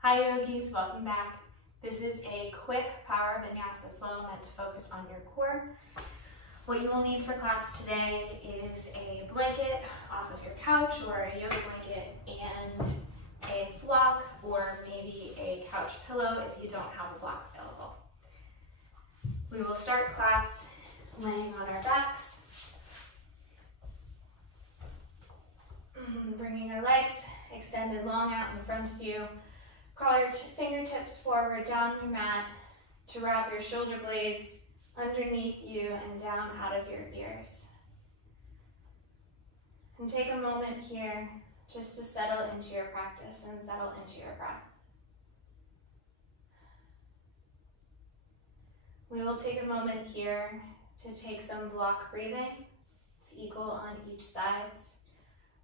Hi yogis, welcome back. This is a quick power vinyasa flow meant to focus on your core. What you will need for class today is a blanket off of your couch or a yoga blanket and a block or maybe a couch pillow if you don't have a block available. We will start class laying on our backs, bringing our legs extended long out in front of you. Crawl your fingertips forward down your mat to wrap your shoulder blades underneath you and down out of your ears. And take a moment here just to settle into your practice and settle into your breath. We will take a moment here to take some block breathing. It's equal on each side.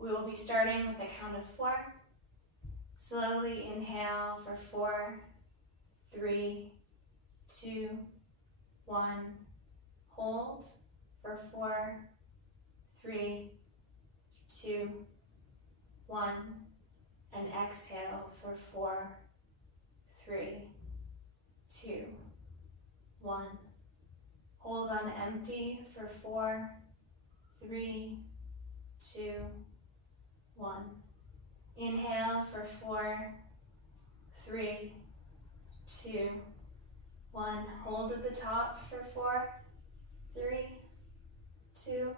We will be starting with a count of 4. Slowly inhale for 4, 3, 2, 1. Hold for 4, 3, 2, 1. And exhale for 4, 3, 2, 1. Hold on empty for 4, 3, 2, 1. Inhale for 4, 3, 2, 1. Hold at the top for 4, 3, 2,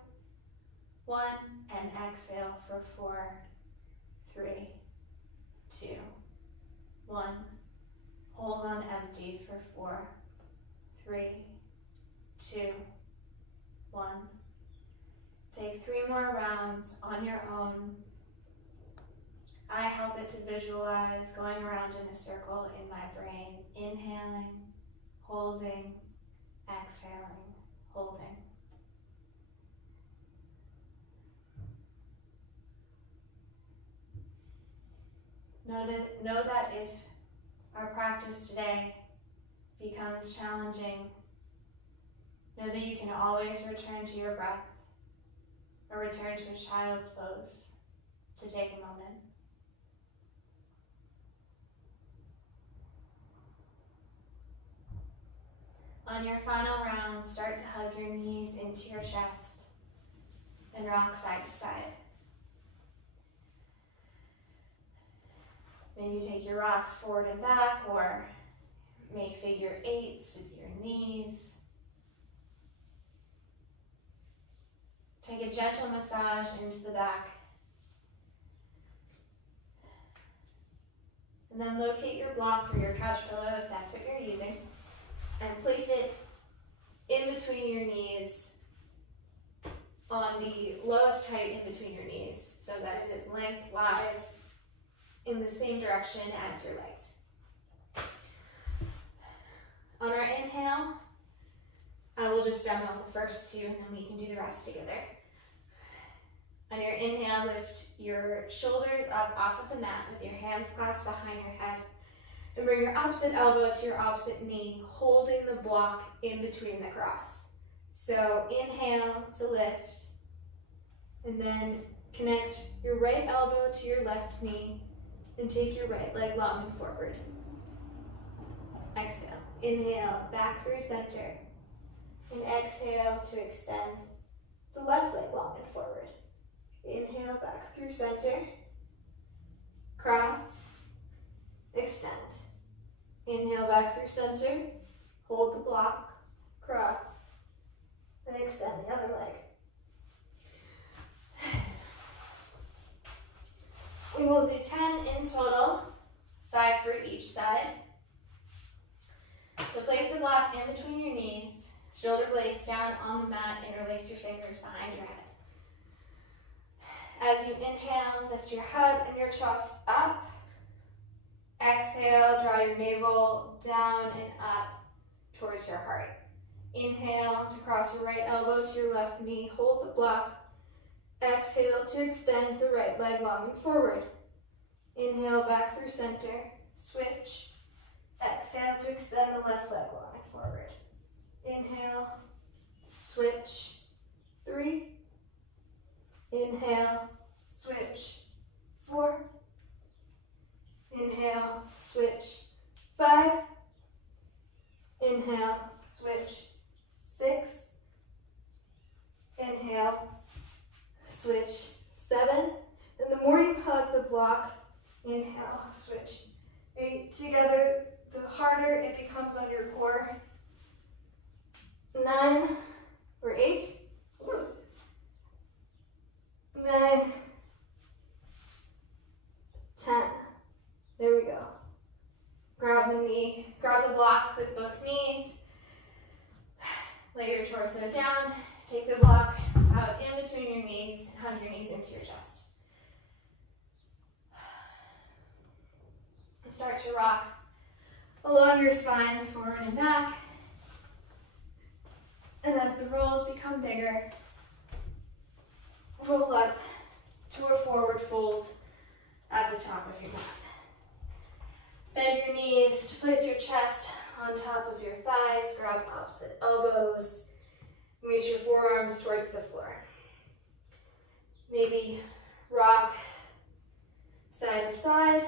1. And exhale for 4, 3, 2, 1. Hold on empty for 4, 3, 2, 1. Take 3 more rounds on your own. I help it to visualize going around in a circle in my brain, inhaling, holding, exhaling, holding. Know that if our practice today becomes challenging, know that you can always return to your breath or return to a child's pose to take a moment. On your final round, start to hug your knees into your chest and rock side to side. Maybe take your rocks forward and back or make figure 8s with your knees. Take a gentle massage into the back. And then locate your block or your couch pillow if that's what you're using. And place it in between your knees on the lowest height in between your knees so that it is lengthwise in the same direction as your legs. On our inhale, I will just demo the first 2 and then we can do the rest together. On your inhale, lift your shoulders up off of the mat with your hands clasped behind your head. And bring your opposite elbow to your opposite knee, holding the block in between the cross. So inhale to lift, and then connect your right elbow to your left knee, and take your right leg long and forward. Exhale. Inhale, back through center. And exhale to extend the left leg long and forward. Inhale, back through center. Cross, extend. Inhale back through center, hold the block, cross, and extend the other leg. We will do 10 in total, 5 for each side. So place the block in between your knees, shoulder blades down on the mat, interlace your fingers behind your head. As you inhale, lift your head and your chest up. Exhale, draw your navel down and up towards your heart. Inhale to cross your right elbow to your left knee, hold the block. Exhale to extend the right leg long and forward. Inhale back through center, switch. Exhale to extend the left leg long and forward. Inhale, switch, 3. Inhale, switch, 4. Inhale, switch, switch. Together, the harder it becomes on your core. 9 or 8. 9, 10. There we go. Grab the knee, grab the block with both knees. Lay your torso down. Take the block out in between your knees and hug your knees into your chest. Start to rock along your spine, forward and back. And as the rolls become bigger, roll up to a forward fold at the top of your mat. Bend your knees to place your chest on top of your thighs. Grab opposite elbows. Reach your forearms towards the floor. Maybe rock side to side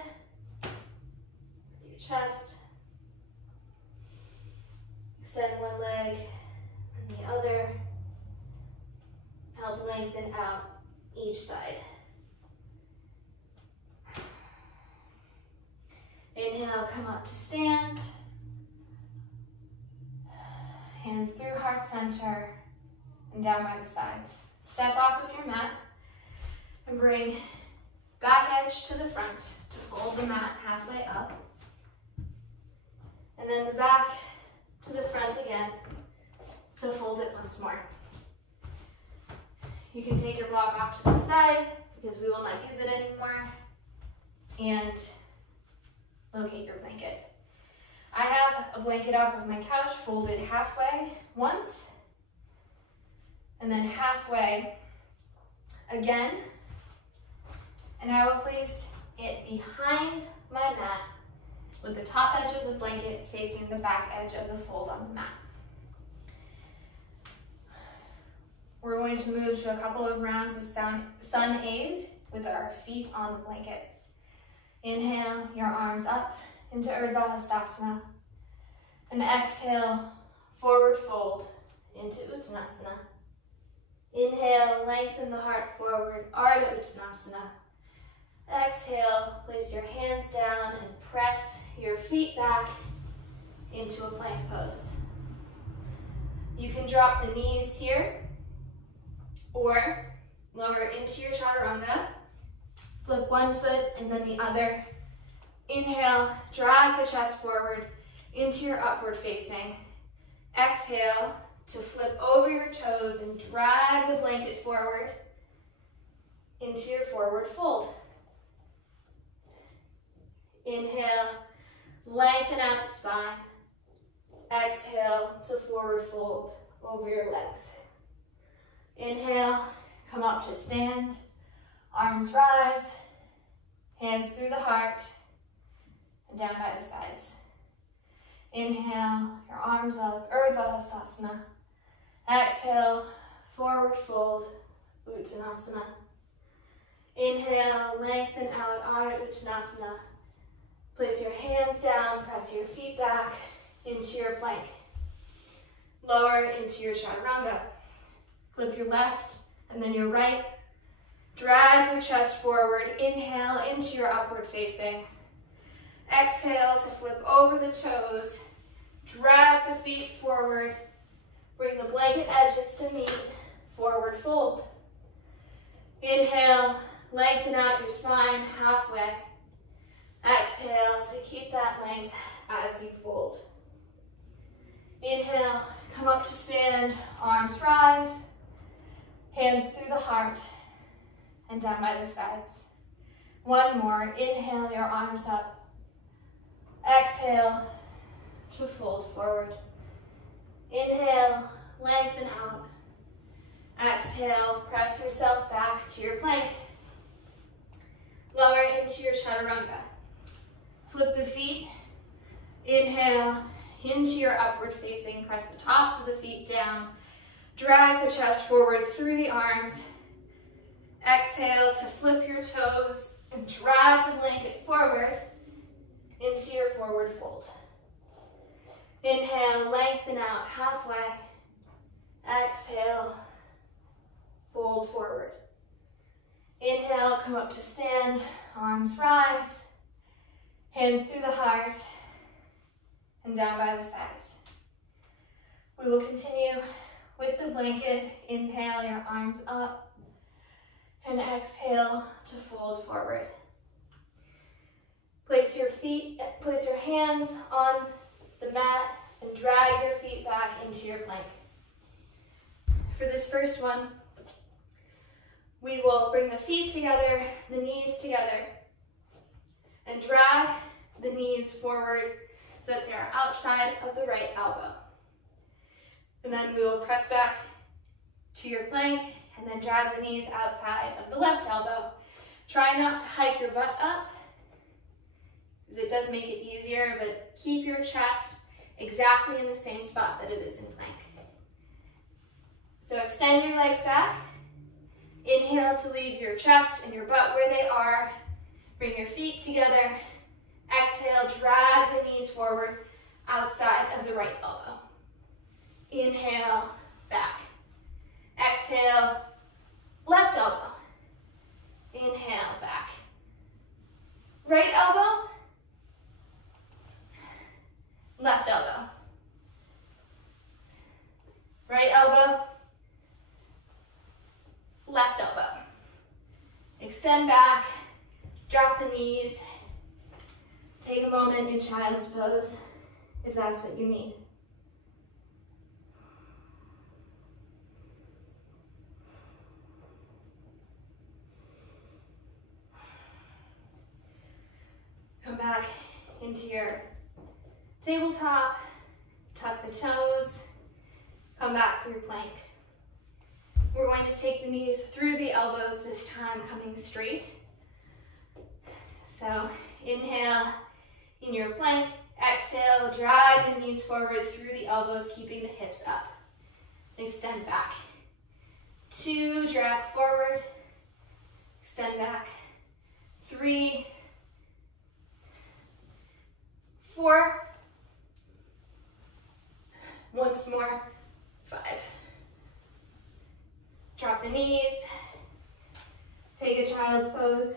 with your chest. Extend one leg and the other. Help lengthen out each side. Inhale, come up to stand. Hands through heart center and down by the sides. Step off of your mat and bring back edge to the front to fold the mat halfway up. And then the back to the front again to fold it once more. You can take your block off to the side because we will not use it anymore. And locate your blanket. I have a blanket off of my couch folded halfway once, and then halfway again. And I will place it behind my mat with the top edge of the blanket facing the back edge of the fold on the mat. We're going to move to a couple of rounds of sun A's with our feet on the blanket. Inhale your arms up into Urdhva Hastasana. And exhale, forward fold into Uttanasana. Inhale, lengthen the heart forward, Ardha Uttanasana. Exhale, place your hands down and press your feet back into a plank pose. You can drop the knees here or lower into your chaturanga. Flip one foot and then the other. Inhale, drag the chest forward into your upward facing. Exhale to flip over your toes and drag the blanket forward into your forward fold. Inhale, lengthen out the spine. Exhale to forward fold over your legs. Inhale, come up to stand. Arms rise, hands through the heart, and down by the sides. Inhale, your arms up, Urdhva Hastasana. Exhale, forward fold, Uttanasana. Inhale, lengthen out, Ardha Uttanasana. Place your hands down, press your feet back into your plank. Lower into your chaturanga. Flip your left and then your right. Drag your chest forward. Inhale into your upward facing. Exhale to flip over the toes. Drag the feet forward. Bring the blanket edges to meet. Forward fold. Inhale, lengthen out your spine halfway. Exhale to keep that length as you fold. Inhale, come up to stand, arms rise, hands through the heart, and down by the sides. One more, inhale your arms up. Exhale to fold forward. Inhale, lengthen out. Exhale, press yourself back to your plank. Lower into your chaturanga. Flip the feet. Inhale into your upward facing. Press the tops of the feet down. Drag the chest forward through the arms. Exhale to flip your toes and drag the blanket forward into your forward fold. Inhale, lengthen out halfway. Exhale, fold forward. Inhale, come up to stand, arms rise. Hands through the heart and down by the sides. We will continue with the blanket. Inhale your arms up and exhale to fold forward. Place your hands on the mat and drag your feet back into your plank. For this first one, we will bring the feet together, the knees together, and drag the knees forward so that they're outside of the right elbow. And then we will press back to your plank and then drag the knees outside of the left elbow. Try not to hike your butt up, because it does make it easier, but keep your chest exactly in the same spot that it is in plank. So extend your legs back. Inhale to leave your chest and your butt where they are. Bring your feet together. Exhale, drag the knees forward outside of the right elbow. Inhale, back. Exhale, left elbow. Inhale, back. Right elbow, left elbow. Right elbow, left elbow. Extend back, drop the knees. Take a moment in child's pose if that's what you need. Come back into your tabletop, tuck the toes, come back through plank. We're going to take the knees through the elbows this time, coming straight. So inhale in your plank, exhale, drag the knees forward through the elbows, keeping the hips up. Extend back. 2, drag forward, extend back. 3, 4, once more, 5. Drop the knees, take a child's pose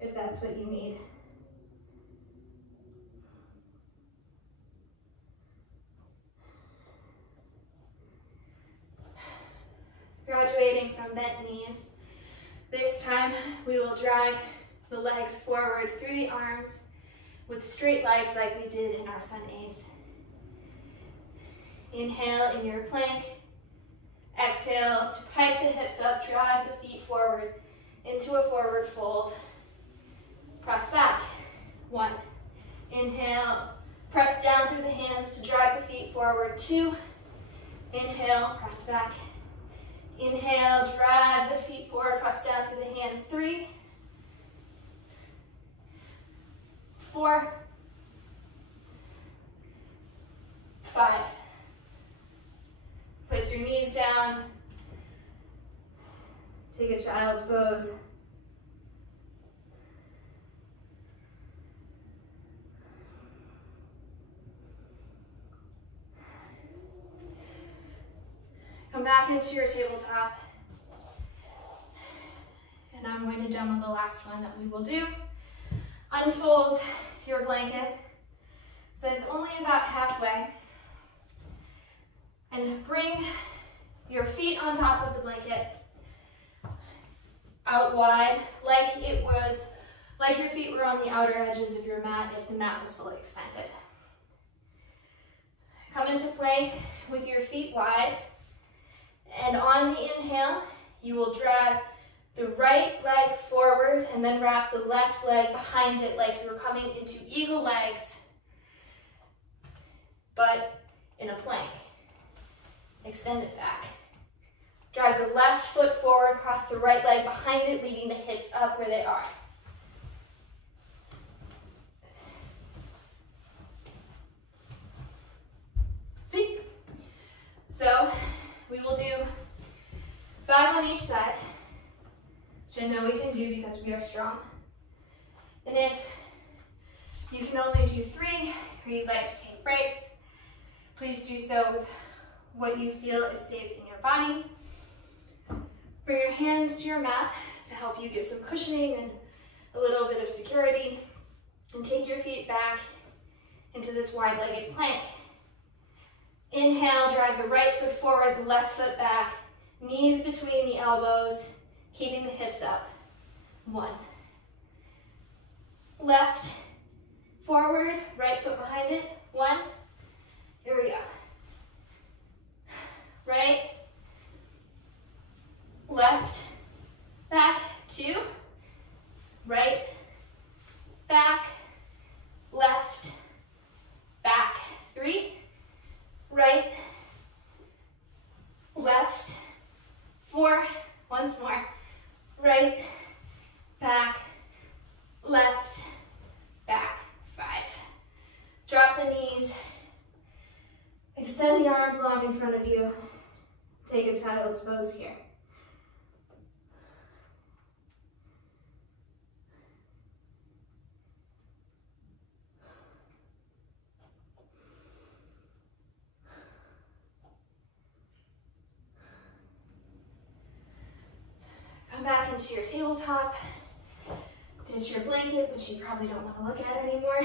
if that's what you need. Graduating from bent knees, this time we will drag the legs forward through the arms with straight legs like we did in our sun A's. Inhale in your plank. Exhale to pike the hips up, drag the feet forward into a forward fold. Press back. 1. Inhale, press down through the hands to drag the feet forward. 2. Inhale, press back. Inhale, drag the feet forward, press down through the hands. 3, 4, 5. Place your knees down. Take a child's pose. Come back into your tabletop. And I'm going to demo the last one that we will do. Unfold your blanket so it's only about halfway. And bring your feet on top of the blanket, out wide, like your feet were on the outer edges of your mat if the mat was fully extended. Come into plank with your feet wide, and on the inhale, you will drag the right leg forward and then wrap the left leg behind it like you were coming into eagle legs, but in a plank. Extend it back. Drag the left foot forward, cross the right leg behind it, leaving the hips up where they are. See? So we will do 5 on each side, which I know we can do because we are strong. And if you can only do 3, or you'd like to take breaks, please do so with what you feel is safe in your body. Bring your hands to your mat to help you give some cushioning and a little bit of security. feet back into this wide-legged plank. Inhale, drag the right foot forward, the left foot back, knees between the elbows, keeping the hips up. 1. Left, forward, right foot behind it. 1. Here we go. Right, left, back. 2. Right, back, left, back. 3. Right, left. 4. Once more. Right, back, left, back. 5. Drop the knees. Extend the arms long in front of you. Take a child's pose here. Come back into your tabletop. Ditch your blanket, which you probably don't want to look at anymore.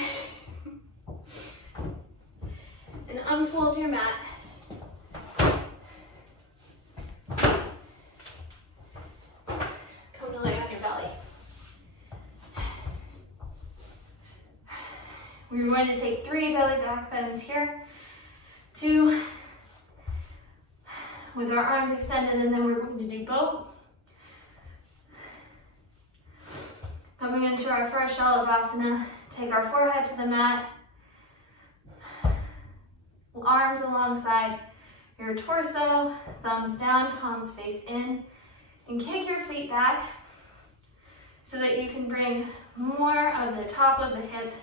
And unfold your mat. Come to lay on your belly. We're going to take 3 belly back bends here. 2 with our arms extended, and then we're going to do both. Coming into our first Shavasana, take our forehead to the mat, arms alongside your torso, thumbs down, palms face in, and kick your feet back so that you can bring more of the top of the hip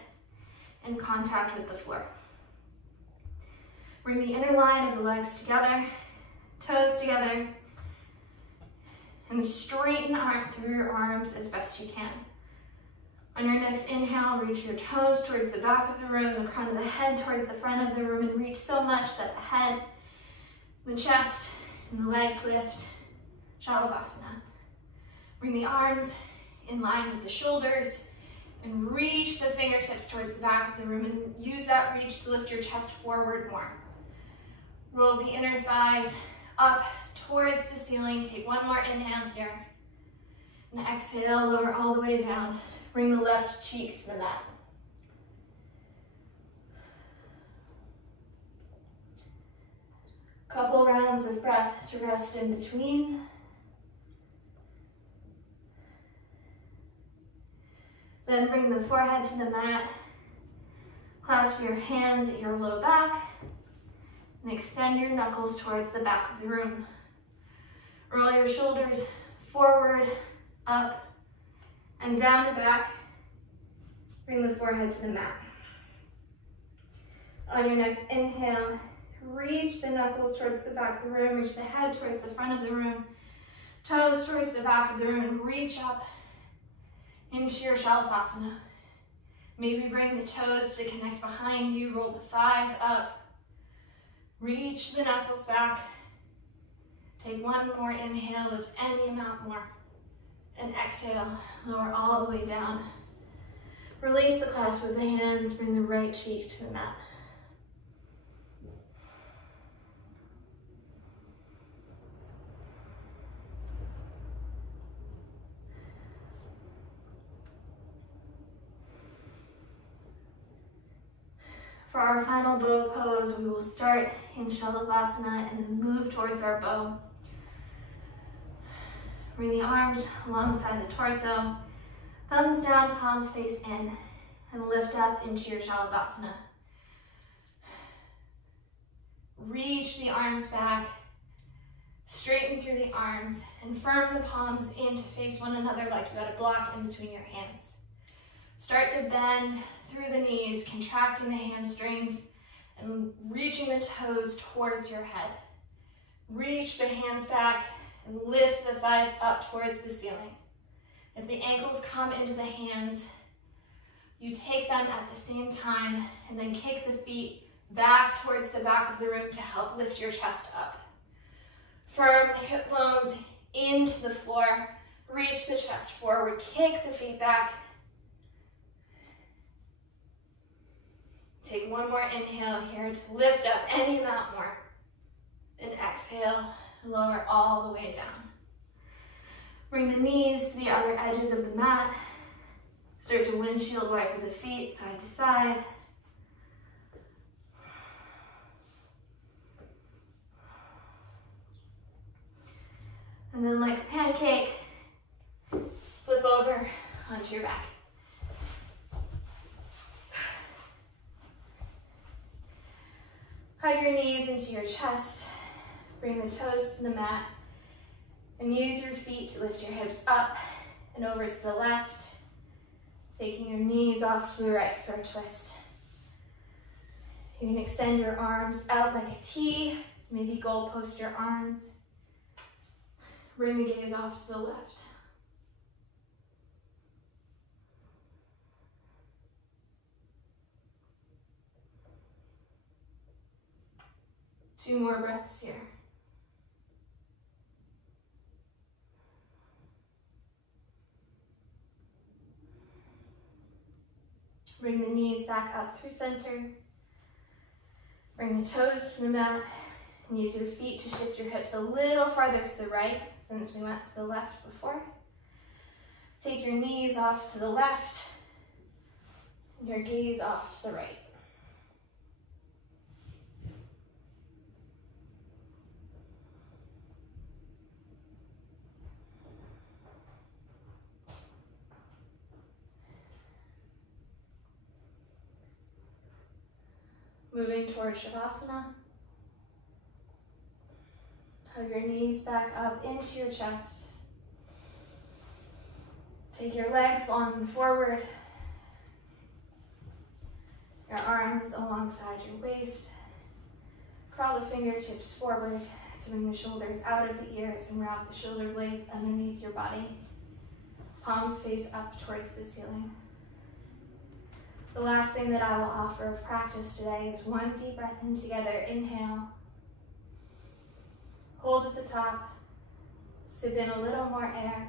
in contact with the floor. Bring the inner line of the legs together, toes together, and straighten out through your arms as best you can. On your next inhale, reach your toes towards the back of the room, the crown of the head towards the front of the room, and reach so much that the head, the chest, and the legs lift. Shavasana. Bring the arms in line with the shoulders and reach the fingertips towards the back of the room, and use that reach to lift your chest forward more. Roll the inner thighs up towards the ceiling. Take one more inhale here. And exhale, lower all the way down. Bring the left cheek to the mat. Couple rounds of breath to rest in between. Then bring the forehead to the mat. Clasp your hands at your low back and extend your knuckles towards the back of the room. Roll your shoulders forward, up, and down the back. Bring the forehead to the mat. On your next inhale, reach the knuckles towards the back of the room, reach the head towards the front of the room, toes towards the back of the room, and reach up into your Shavasana. Maybe bring the toes to connect behind you, roll the thighs up, reach the knuckles back. Take one more inhale, lift any amount more. And exhale, lower all the way down. Release the clasp with the hands, bring the right cheek to the mat. For our final bow pose, we will start in Shavasana and then move towards our bow. Bring the arms alongside the torso, thumbs down, palms face in, and lift up into your Shavasana. Reach the arms back, straighten through the arms, and firm the palms in to face one another like you had a block in between your hands. Start to bend through the knees, contracting the hamstrings, and reaching the toes towards your head. Reach the hands back, and lift the thighs up towards the ceiling. If the ankles come into the hands, you take them at the same time and then kick the feet back towards the back of the room to help lift your chest up. Firm the hip bones into the floor. Reach the chest forward. Kick the feet back. Take one more inhale here to lift up any amount more. And exhale, lower all the way down. Bring the knees to the outer edges of the mat. Start to windshield wiper the feet side to side. And then like a pancake, flip over onto your back. Hug your knees into your chest. Bring the toes to the mat. And use your feet to lift your hips up and over to the left. Taking your knees off to the right for a twist. You can extend your arms out like a T. Maybe goalpost your arms. Bring the gaze off to the left. Two more breaths here. Bring the knees back up through center. Bring the toes to the mat and use your feet to shift your hips a little farther to the right since we went to the left before. Take your knees off to the left and your gaze off to the right. Moving towards Shavasana. Hug your knees back up into your chest. Take your legs long and forward. Your arms alongside your waist. Crawl the fingertips forward to bring the shoulders out of the ears and wrap the shoulder blades underneath your body. Palms face up towards the ceiling. The last thing that I will offer of practice today is one deep breath in together. Inhale. Hold at the top. Sip in a little more air.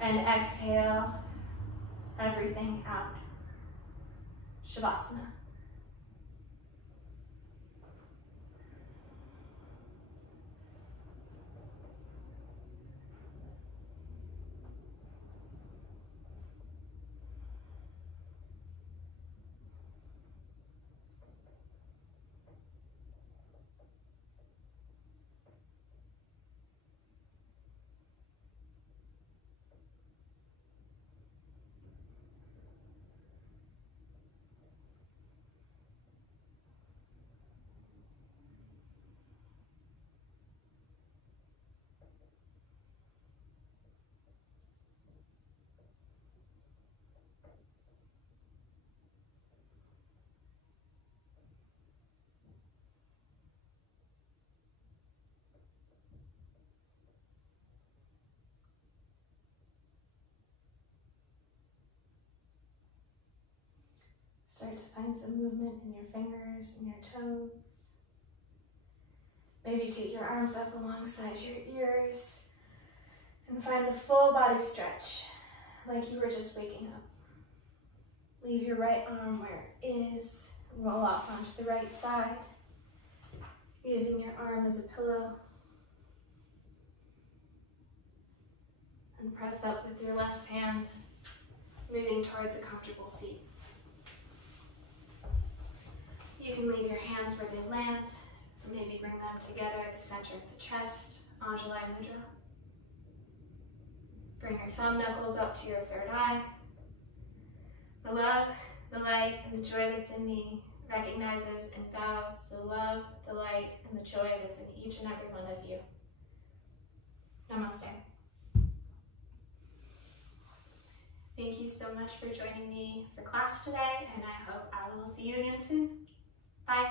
And exhale everything out. Shavasana. Start to find some movement in your fingers and your toes. Maybe take your arms up alongside your ears and find a full body stretch like you were just waking up. Leave your right arm where it is. Roll off onto the right side, using your arm as a pillow. And press up with your left hand, moving towards a comfortable seat. You can leave your hands where they land, or maybe bring them together at the center of the chest, Anjali Mudra. Bring your thumb knuckles up to your third eye. The love, the light, and the joy that's in me recognizes and bows the love, the light, and the joy that's in each and every one of you. Namaste. Thank you so much for joining me for class today, and I hope I will see you again soon. Bye.